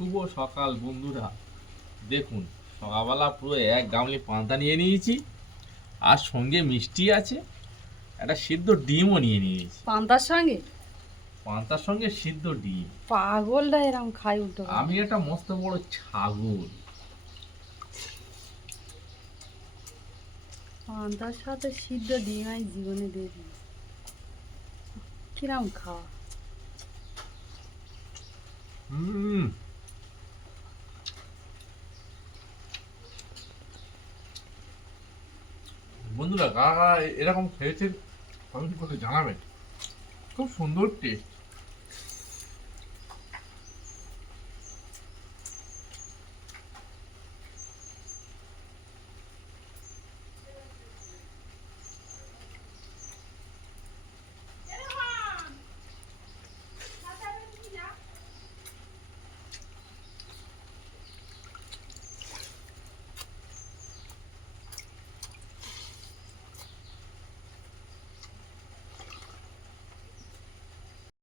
শুভ সকাল বন্ধুরা। দেখুন, সকালবেলা পুরো এক গামলি পান্তা নিয়ে নিয়েছি, আর সঙ্গে মিষ্টি আছে, একটা সিদ্ধ ডিমও নিয়ে নিয়েছি। পান্তার সঙ্গে? পান্তার সঙ্গে সিদ্ধ ডিম। পাগলটা এরকম খাই উল্টো আমি একটা মস্ত বড় ছাগল। পান্তার সাথে সিদ্ধ ডিম আমি জীবনে দেখি কিরম খাওয়া। হুম। বন্ধুরা, কারা কারা এরকম খেয়েছেন কমেন্ট করে জানাবেন। খুব সুন্দর টেস্ট।